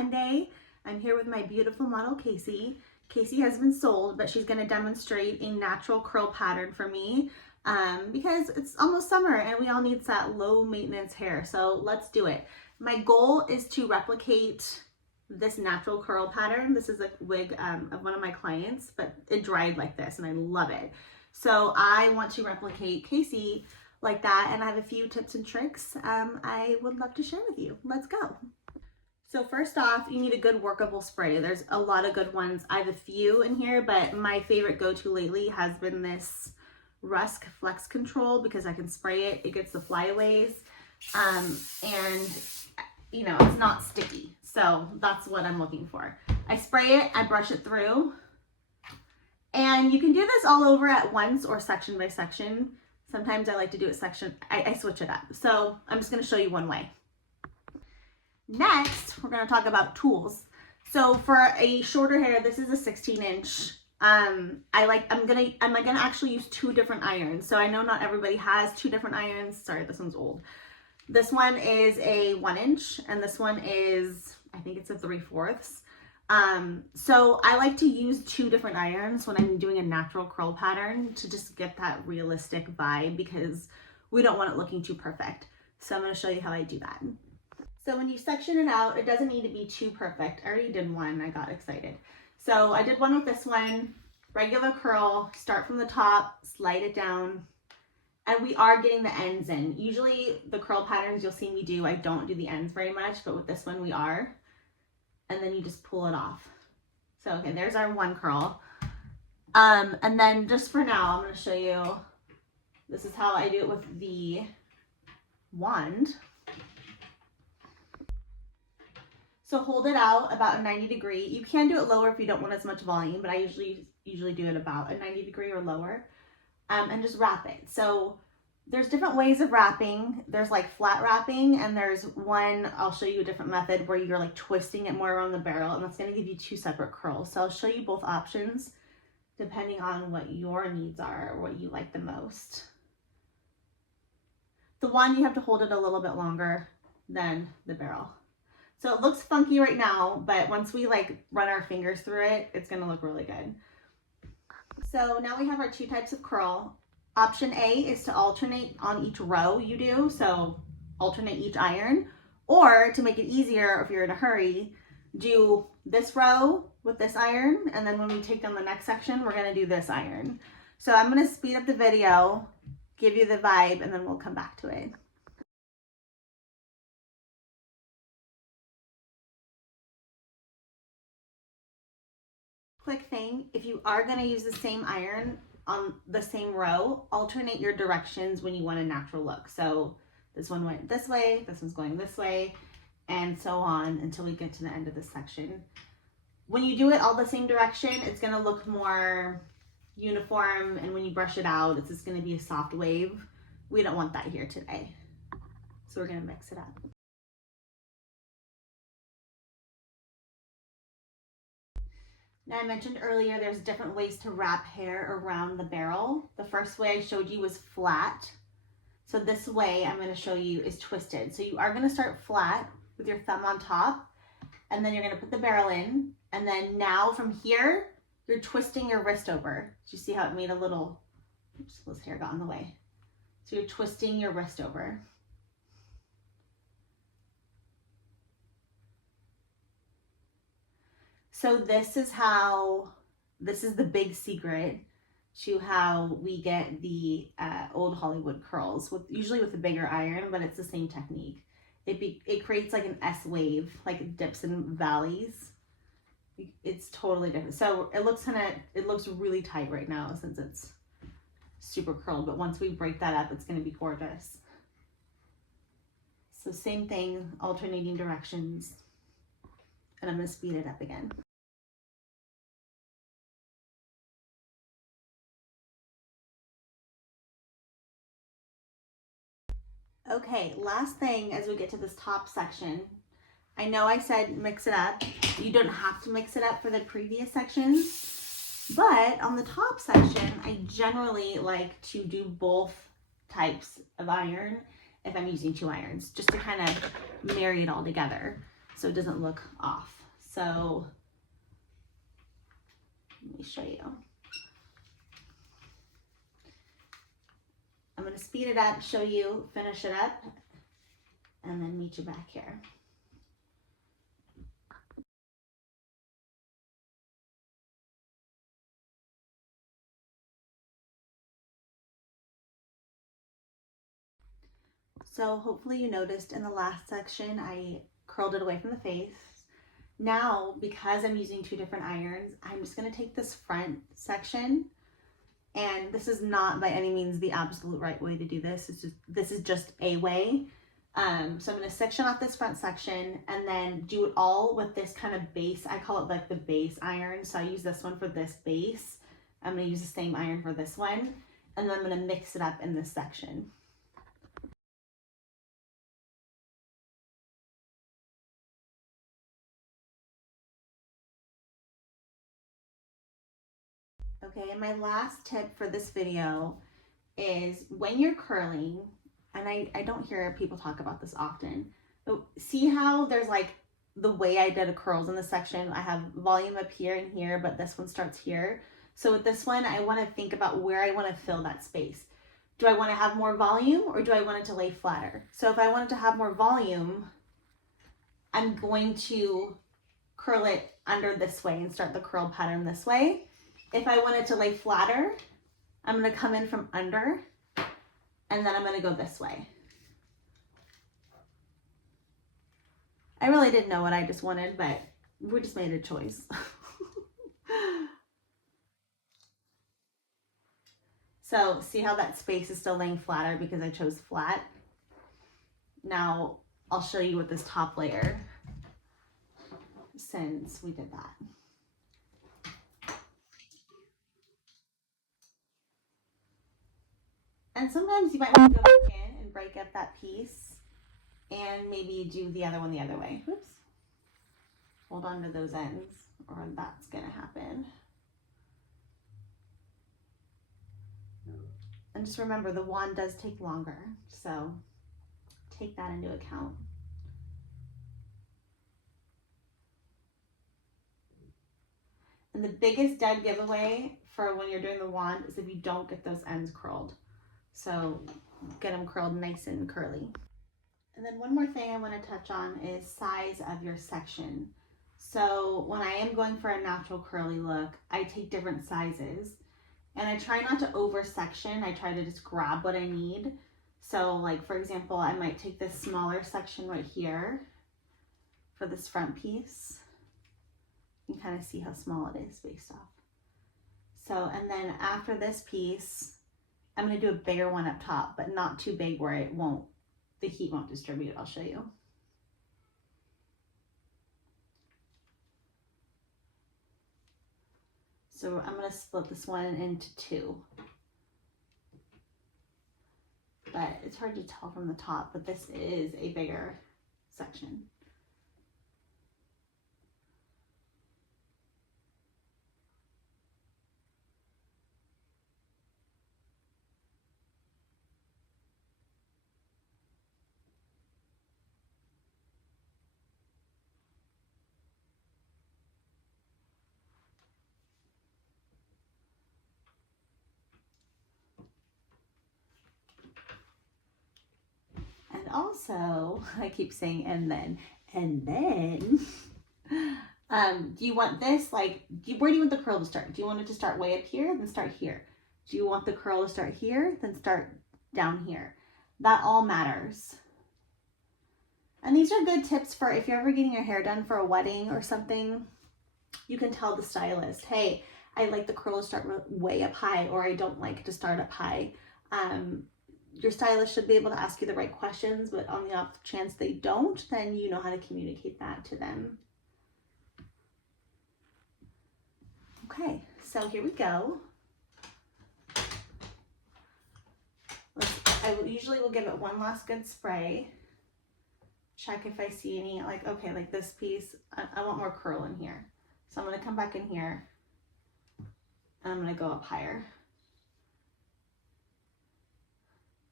Monday. I'm here with my beautiful model, Casey. Casey has been sold, but she's gonna demonstrate a natural curl pattern for me because it's almost summer and we all need that low maintenance hair. So let's do it. My goal is to replicate this natural curl pattern. This is a wig of one of my clients, but it dried like this and I love it. So I want to replicate Casey like that, and I have a few tips and tricks I would love to share with you. Let's go. So first off, you need a good workable spray. There's a lot of good ones. I have a few in here, but my favorite go-to lately has been this Rusk Flex Control because I can spray it. It gets the flyaways, and you know, it's not sticky. So that's what I'm looking for. I spray it, I brush it through, and you can do this all over at once or section by section. Sometimes I like to do it section, I switch it up. So I'm just gonna show you one way. Next, we're gonna talk about tools. So for a shorter hair, this is a 16-inch. I'm gonna actually use 2 different irons. So I know not everybody has 2 different irons. Sorry, this one's old. This one is a 1-inch and this one is, I think it's a 3/4. So I like to use 2 different irons when I'm doing a natural curl pattern to just get that realistic vibe because we don't want it looking too perfect. So I'm going to show you how I do that. So when you section it out, it doesn't need to be too perfect. I already did one, I got excited. So I did one with this one, regular curl, start from the top, slide it down, and we are getting the ends in. Usually the curl patterns you'll see me do, I don't do the ends very much, but with this one we are. And then you just pull it off. So, okay, there's our one curl. And then just for now, I'm gonna show you, this is how I do it with the wand. So hold it out about a 90 degree. You can do it lower if you don't want as much volume, but I usually do it about a 90 degree or lower, and just wrap it. So there's different ways of wrapping. There's like flat wrapping, and there's one, I'll show you a different method where you're like twisting it more around the barrel, and that's gonna give you 2 separate curls. So I'll show you both options depending on what your needs are or what you like the most. The one, you have to hold it a little bit longer than the barrel. So it looks funky right now, but once we like run our fingers through it, it's gonna look really good. So now we have our 2 types of curl. Option A is to alternate on each row you do, so alternate each iron, or to make it easier if you're in a hurry, do this row with this iron, and then when we take down the next section, we're gonna do this iron. So I'm gonna speed up the video, give you the vibe, and then we'll come back to it. Quick thing, if you are gonna use the same iron on the same row, alternate your directions when you want a natural look. So this one went this way, this one's going this way, and so on until we get to the end of this section. When you do it all the same direction, it's gonna look more uniform, and when you brush it out, it's just gonna be a soft wave. We don't want that here today. So we're gonna mix it up. Now I mentioned earlier there's different ways to wrap hair around the barrel. The first way I showed you was flat. So this way I'm going to show you is twisted. So you are going to start flat with your thumb on top, and then you're going to put the barrel in, and then now from here you're twisting your wrist over. Do you see how it made a little, oops, this hair got in the way. So you're twisting your wrist over. So this is the big secret to how we get the old Hollywood curls, usually with a bigger iron, but it's the same technique. It creates like an S wave, like dips and valleys. It's totally different. So it looks really tight right now since it's super curled, but once we break that up, it's gonna be gorgeous. So same thing, alternating directions, and I'm gonna speed it up again. Okay, last thing as we get to this top section, I know I said mix it up. You don't have to mix it up for the previous sections, but on the top section, I generally like to do both types of iron if I'm using 2 irons, just to kind of marry it all together. so it doesn't look off. So let me show you. I'm going to speed it up, show you, finish it up, and then meet you back here. So hopefully you noticed in the last section, I curled it away from the face. Now, because I'm using two different irons, I'm just gonna take this front section, and this is not by any means the absolute right way to do this. This is just a way. So I'm gonna section off this front section and then do it all with this kind of base. I call it like the base iron. So I use this one for this base. I'm gonna use the same iron for this one, and then I'm gonna mix it up in this section. Okay, and my last tip for this video is when you're curling, and I don't hear people talk about this often, but see how there's like the way I did the curls in this section, I have volume up here and here, but this one starts here. So with this one, I want to think about where I want to fill that space. Do I want to have more volume or do I want it to lay flatter? So if I want it to have more volume, I'm going to curl it under this way and start the curl pattern this way. If I want it to lay flatter, I'm going to come in from under and then I'm going to go this way. I really didn't know what I just wanted, but we just made a choice. So see how that space is still laying flatter because I chose flat. Now I'll show you with this top layer since we did that. And sometimes you might want to go back in and break up that piece and maybe do the other one the other way. Oops. Hold on to those ends or that's going to happen. And just remember the wand does take longer, so take that into account. And the biggest dead giveaway for when you're doing the wand is if you don't get those ends curled. So get them curled nice and curly. And then one more thing I want to touch on is size of your section. So when I am going for a natural curly look, I take different sizes. And I try not to over section. I try to just grab what I need. So like, for example, I might take this smaller section right here for this front piece. You can kind of see how small it is based off. So, and then after this piece, I'm going to do a bigger one up top, but not too big where the heat won't distribute. I'll show you. So I'm going to split this one into two. But it's hard to tell from the top, but this is a bigger section. And also, I keep saying and then, do you want this, like, where do you want the curl to start? Do you want it to start way up here, then start here? Do you want the curl to start here, then start down here? That all matters. And these are good tips for if you're ever getting your hair done for a wedding or something. You can tell the stylist, hey, I like the curl to start way up high, or I don't like it to start up high. Your stylist should be able to ask you the right questions, but on the off chance they don't, then you know how to communicate that to them. Okay, so here we go. I usually will give it one last good spray. Check if I see any, like, okay, like this piece, I want more curl in here. So I'm going to come back in here and I'm going to go up higher,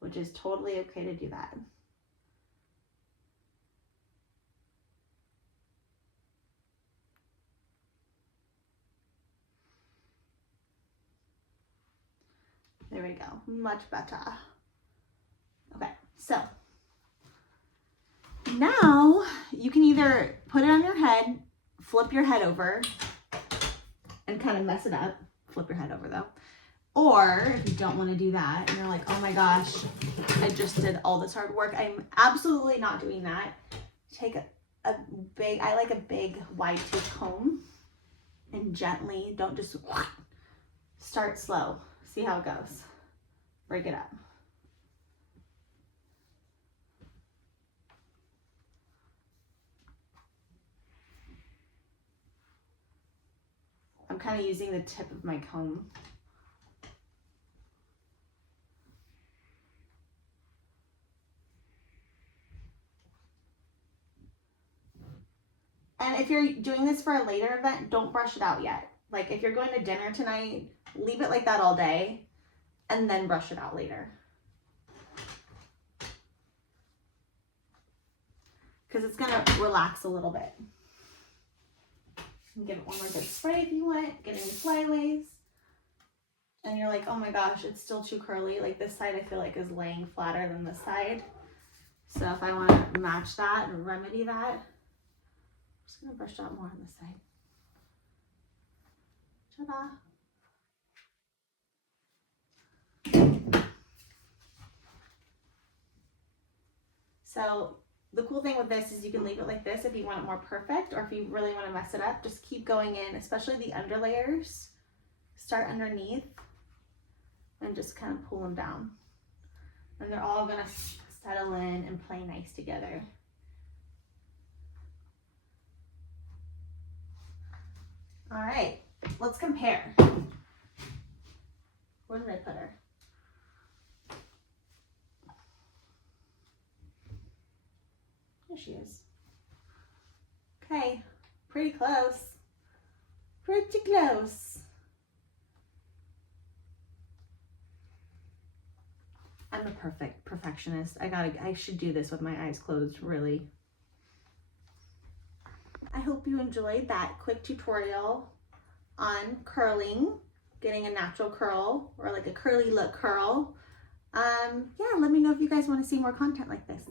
which is totally okay to do that. we go. Much better. Okay, so now you can either put it on your head, flip your head over, and kind of mess it up. Flip your head over though. Or if you don't want to do that and you're like, oh my gosh, I just did all this hard work, I'm absolutely not doing that. Take a big, I like a big wide tooth comb and gently, don't just start slow. See how it goes. Break it up. I'm kind of using the tip of my comb. And if you're doing this for a later event, don't brush it out yet. Like if you're going to dinner tonight, leave it like that all day and then brush it out later. Because it's gonna relax a little bit. You can give it one more good spray if you want, get any flyaways. And you're like, oh my gosh, it's still too curly. Like this side I feel like is laying flatter than this side. So if I want to match that and remedy that, I'm just gonna brush out more on this side. Ta-da! So the cool thing with this is you can leave it like this if you want it more perfect, or if you really want to mess it up, just keep going in, especially the under layers. Start underneath and just kind of pull them down. And they're all gonna settle in and play nice together. All right, let's compare. Where did I put her? There she is. Okay, pretty close. Pretty close. I'm a perfectionist. I should do this with my eyes closed, really. I hope you enjoyed that quick tutorial on curling, getting a natural curl or like a curly look curl. Yeah, let me know if you guys want to see more content like this.